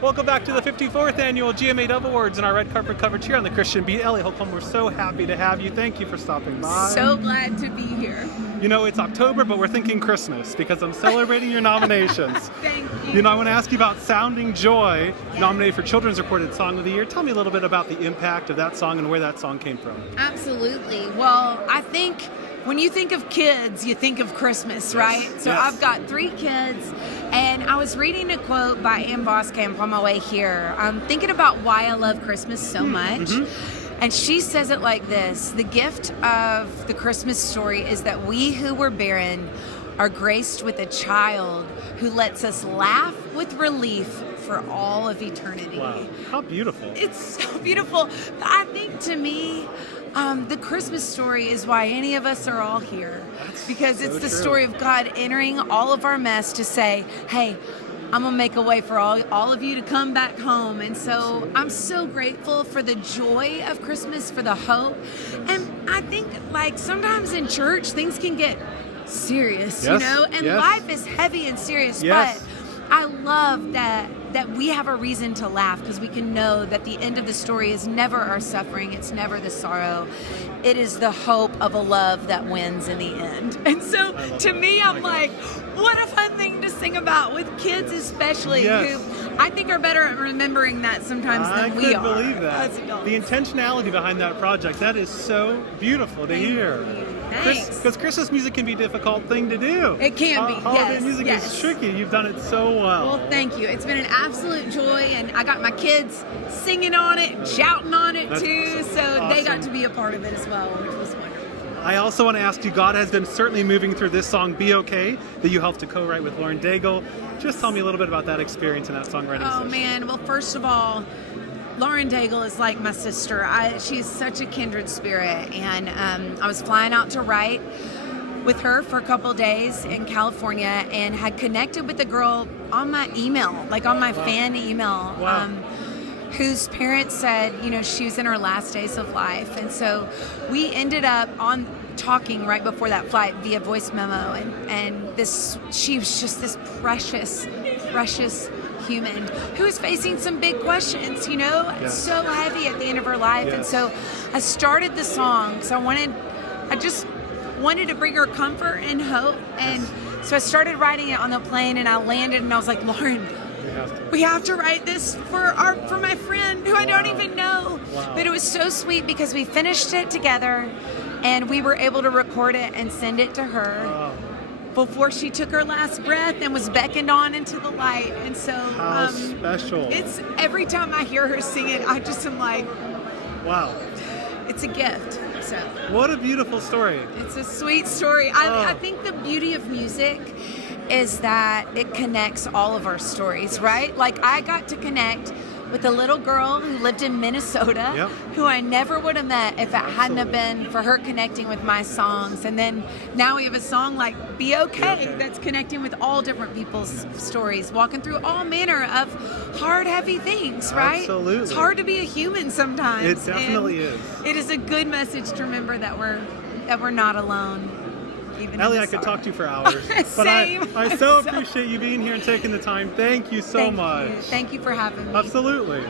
Welcome back to the 54th Annual GMA Dove Awards and our red carpet coverage here on The Christian Beat. Ellie Holcomb, we're so happy to have you. Thank you for stopping by. So glad to be here. You know, it's October, but we're thinking Christmas because I'm celebrating your nominations. Thank you. You know, I want to ask you about Sounding Joy, nominated for Children's Recorded Song of the Year. Tell me a little bit about the impact of that song and where that song came from. Absolutely. Well, I think when you think of kids, you think of Christmas, right? So yes. I've got 3 kids, and I was reading a quote by Ann Boskamp on my way here. I'm thinking about why I love Christmas so much. And she says it like this: the gift of the Christmas story is that we who were barren are graced with a child who lets us laugh with relief for all of eternity. Wow, how beautiful. It's so beautiful. I think to me, the Christmas story is why any of us are all here. Because it's the story of God entering all of our mess to say, hey, I'm going to make a way for all of you to come back home. And so I'm so grateful for the joy of Christmas, for the hope. And I think, like, sometimes in church, things can get serious, you know? And life is heavy and serious. But I love that we have a reason to laugh because we can know that the end of the story is never our suffering. It's never the sorrow. It is the hope of a love that wins in the end. And so to me, I'm like, what a fun thing to sing about with kids especially, who I think are better at remembering that sometimes than we are. I couldn't believe that. The intentionality behind that project, that is so beautiful to hear. Thanks. Because Christmas music can be a difficult thing to do. It can be, Holiday music is tricky. You've done it so well. Well, thank you. It's been an absolute joy, and I got my kids singing on it, shouting on it too, so they got to be a part of it as well, which was wonderful. I also want to ask you, God has been certainly moving through this song, Be Okay, that you helped to co-write with Lauren Daigle. Just tell me a little bit about that experience in that songwriting session. Oh, man. Well, first of all, Lauren Daigle is like my sister. She's such a kindred spirit, and I was flying out to write with her for a couple days in California and had connected with a girl on my email, like on my fan email, whose parents said, you know, she was in her last days of life. And so we ended up talking right before that flight via voice memo, and she was just this precious human who is facing some big questions, you know, so heavy at the end of her life. And so I started the song because I just wanted to bring her comfort and hope. And so I started writing it on the plane, and I landed and I was like, Lauren, we have to write this for my friend who I don't even know. But it was so sweet because we finished it together and we were able to record it and send it to her before she took her last breath and was beckoned on into the light. And so how special. It's every time I hear her sing it, I just am like, wow, it's a gift. So what a beautiful story. It's a sweet story. I think the beauty of music is that it connects all of our stories, right? Like, I got to connect with a little girl who lived in Minnesota, who I never would have met if it hadn't have been for her connecting with my songs. And then now we have a song like Be Okay that's connecting with all different people's stories, walking through all manner of hard, heavy things, right? Absolutely. It's hard to be a human sometimes. It definitely is. It is a good message to remember that we're not alone. Ellie, I could talk to you for hours. But I so appreciate you being here and taking the time. Thank you so much. Thank you for having me. Absolutely.